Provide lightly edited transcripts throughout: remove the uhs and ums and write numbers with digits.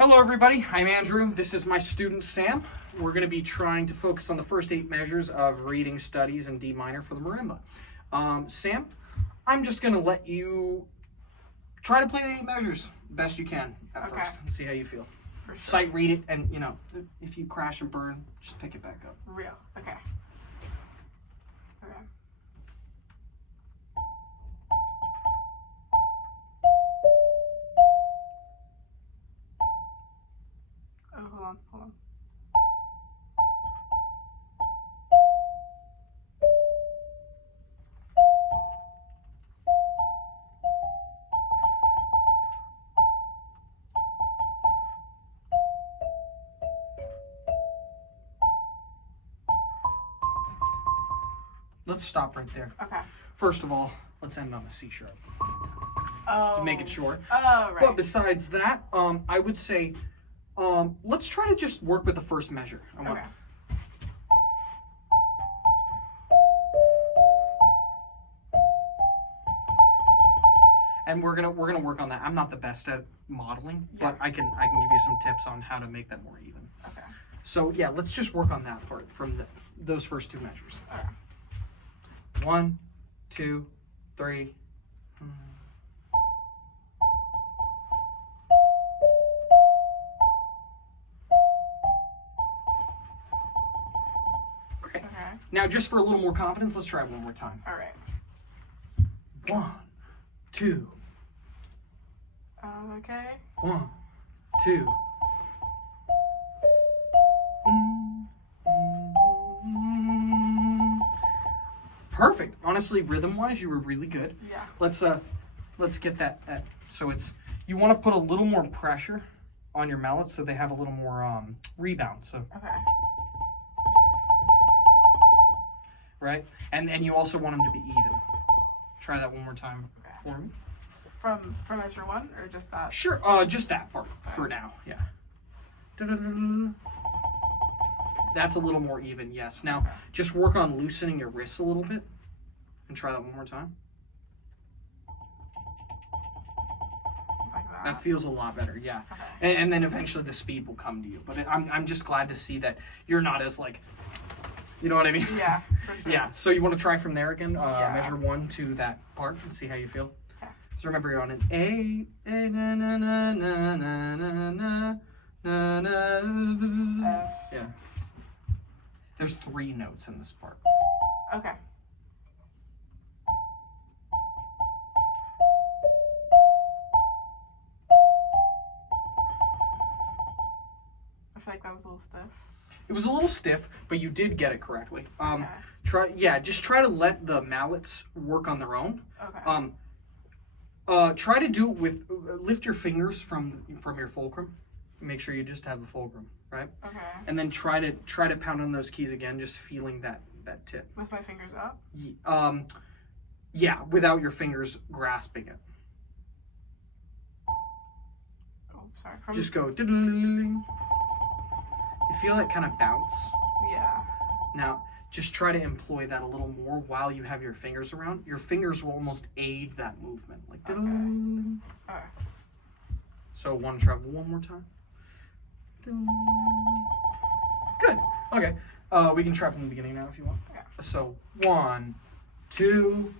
Hello everybody, I'm Andrew. This is my student Sam. We're going to be trying to focus on the first 8 measures of reading studies in D minor for the marimba. Sam, I'm just going to let you try to play the 8 measures best you can at first and see how you feel. Sure. Sight read it, and if you crash and burn, just pick it back up. Real. Okay. Oh, hold on. Let's stop right there. Okay. First of all, let's end on a C sharp Oh. to make it short. Oh, right. But besides that, I would say let's try to just work with the first measure. Okay. And we're gonna work on that. I'm not the best at modeling, Yeah. but I can give you some tips on how to make that more even. Okay. So yeah, let's just work on that part from those first 2 measures. All right. 1, 2, 3. Great. Okay. Now, just for a little more confidence, let's try it one more time. All right. 1, 2. Okay. 1, 2. Perfect. Honestly, rhythm-wise, you were really good. Yeah. Let's get that. So you want to put a little more pressure on your mallets so they have a little more rebound. So Okay. right, and you also want them to be even. Try that one more time for me. From measure 1 or just that? Sure. Just that part for now. Yeah. That's a little more even. Yes. Now just work on loosening your wrists a little bit, and try that one more time. Like that. That feels a lot better. Yeah. Okay. And then eventually the speed will come to you. But I'm just glad to see that you're not as you know what I mean? Yeah. For sure. Yeah. So you want to try from there again? Yeah. Measure 1 to that part and see how you feel. Okay. So remember you're on an A na na na na na na na na. Yeah. There's 3 notes in this part. Okay. I feel like that was a little stiff. It was a little stiff, but you did get it correctly. Okay. Just try to let the mallets work on their own. Okay. Try to do it with lift your fingers from your fulcrum. Make sure you just have the fulcrum, right? Okay. And then try to pound on those keys again, just feeling that tip. With my fingers up? Yeah, without your fingers grasping it. Oh, sorry. Just go. You feel it kind of bounce. Yeah. Now, just try to employ that a little more while you have your fingers around. Your fingers will almost aid that movement. Like. Okay. Okay. So, want to try one more time? Good. Okay. We can try from the beginning now if you want. Yeah. So 1, 2.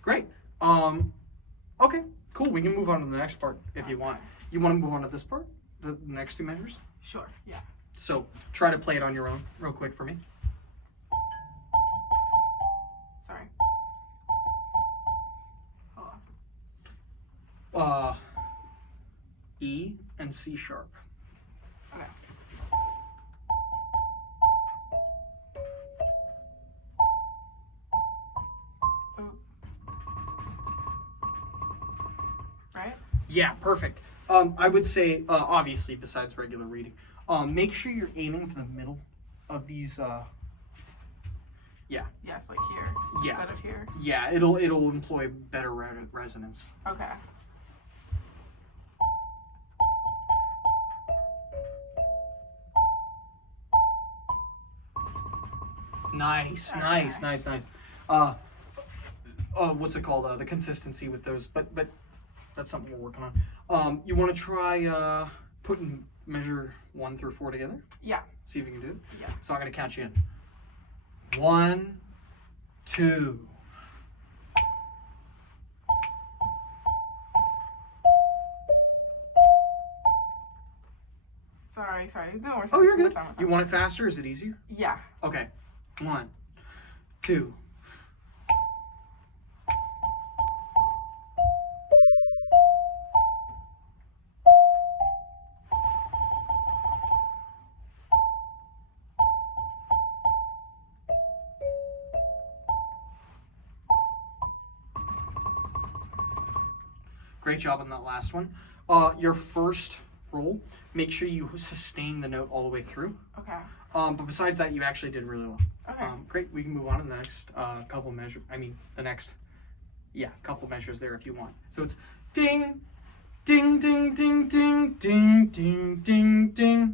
Great. Okay. Cool. We can move on to the next part if you want. You want to move on to this part, the next 2 measures. Sure. Yeah. So try to play it on your own, real quick for me. Sorry. Hold on. E and C sharp. Okay. Oh. Right? Yeah, perfect. I would say, obviously, besides regular reading, make sure you're aiming for the middle of these. Yeah. Yes, like here. Yeah. Instead of here. Yeah, it'll employ better resonance. Okay. Nice, Okay. nice. What's it called? The consistency with those, but that's something we're working on. You want to try putting measure 1 through 4 together? Yeah. See if you can do it. Yeah. So I'm gonna count you in. 1, 2. Sorry. Do one more time. Oh, you're good. One more time. You want it faster? Is it easier? Yeah. Okay. 1, 2. Great job on that last one. Your first roll, make sure you sustain the note all the way through. Okay. But besides that, you actually did really well. Okay. Great. We can move on to the next couple measures. Couple measures there if you want. So it's ding, ding, ding, ding, ding, ding, ding, ding, ding,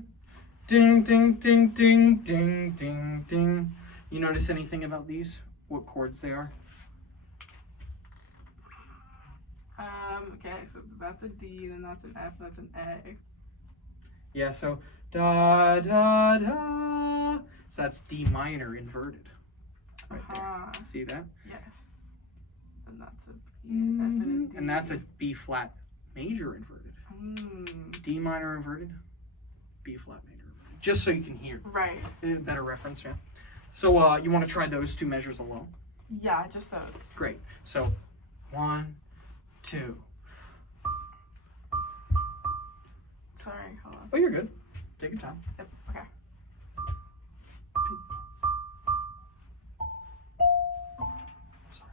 ding, ding, ding, ding, ding, ding, ding. You notice anything about these? What chords they are? Okay, so that's a D, then that's an F, that's an A. Yeah, so da da da. So that's D minor inverted. Right Uh-huh. there. See that? Yes. And that's a B, an F, and a D. And that's a B flat major inverted. D minor inverted, B flat major inverted. Just so you can hear. Right. Better reference, yeah. So you want to try those 2 measures alone? Yeah, just those. Great. So 1, 2. Sorry, hold on. Oh, you're good. Take your time. Yep, okay. Sorry.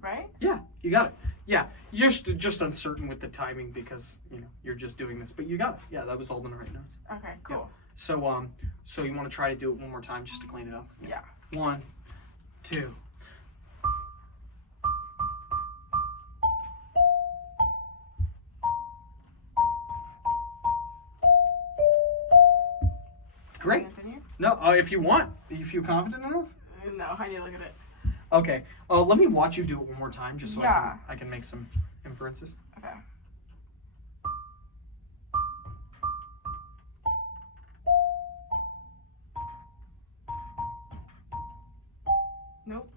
Right? Yeah, you got it. Yeah, you're just uncertain with the timing because you're just doing this, but you got it. Yeah, that was all in the right notes. Okay, cool. So so you want to try to do it one more time just to clean it up? Yeah. 1, 2. Great. Continue? No, if you want. You feel confident enough? No, I need to look at it. Okay. Let me watch you do it one more time just so Yeah. I can make some inferences. Okay. Nope.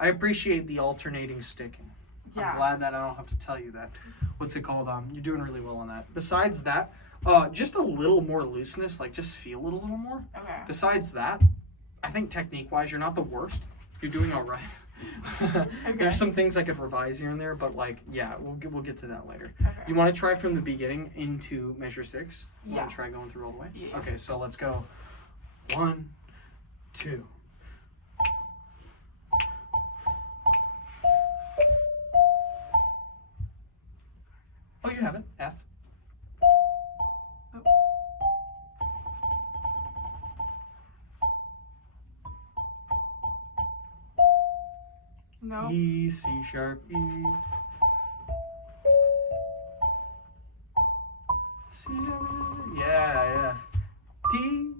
I appreciate the alternating sticking. Yeah. I'm glad that I don't have to tell you that. What's it called? You're doing really well on that. Besides that, just a little more looseness, like just feel it a little more. Okay. Besides that, I think technique-wise, you're not the worst. You're doing all right. Okay. There's some things I could revise here and there, but we'll get to that later. Okay. You want to try from the beginning into measure 6? You Yeah. want to try going through all the way? Yeah. Okay, so let's go. 1, 2. Oh, you have it. F. Nope. No. E, C sharp, E. C, yeah. D.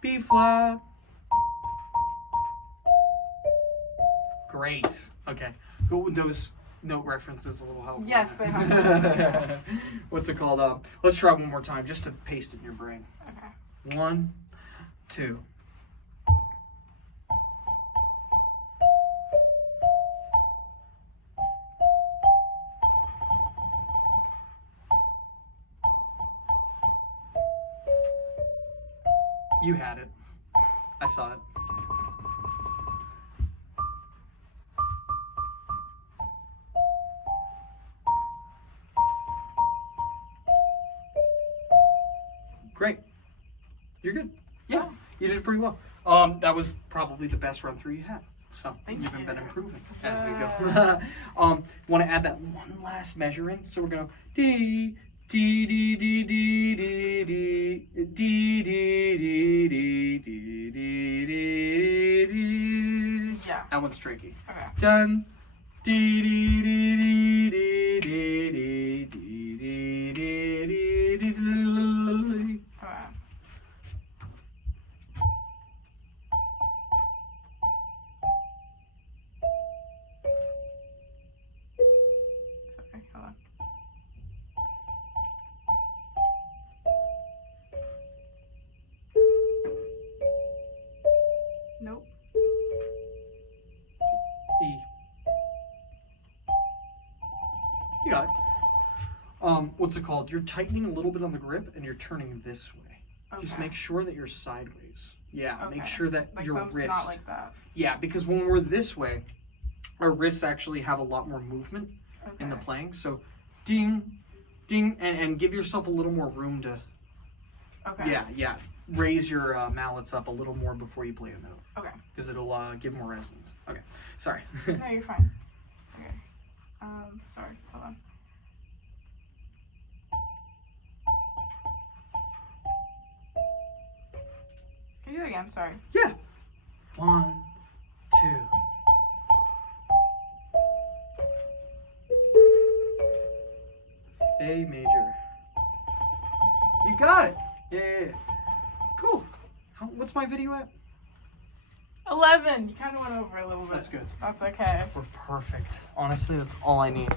B flat. Great. Okay. Go with those note references a little helpful. Yes, they help. What's it called? Let's try one more time just to paste it in your brain. Okay. 1, 2. You had it. I saw it. Great. You're good. Yeah, you did pretty well. That was probably the best run through you had. So Thank you've you. been improving as you go. Want to add that one last measure in? So we're gonna D, D D D D D D D D D D D D D. Yeah. That one's tricky. Okay. Done. D D D D D D D D D D. Okay. Sorry, hold on. Nope. E. You got it. What's it called? You're tightening a little bit on the grip and you're turning this way. Okay. Just make sure that you're sideways. Yeah, Okay. make sure that Like your thumb's wrist. not like that. Yeah, because when we're this way, our wrists actually have a lot more movement Okay. in the playing. So, ding, ding, and give yourself a little more room to. Okay. Yeah. Raise your mallets up a little more before you play a note. Okay. Because it'll give more resonance. Okay, sorry. No, you're fine. Okay. Sorry. Hold on. Can you do it again? Sorry. Yeah. 1, 2. A major. You got it. Yeah. Cool. What's my video at? 11. You kind of went over a little bit. That's good. That's okay. We're perfect. Honestly, that's all I need.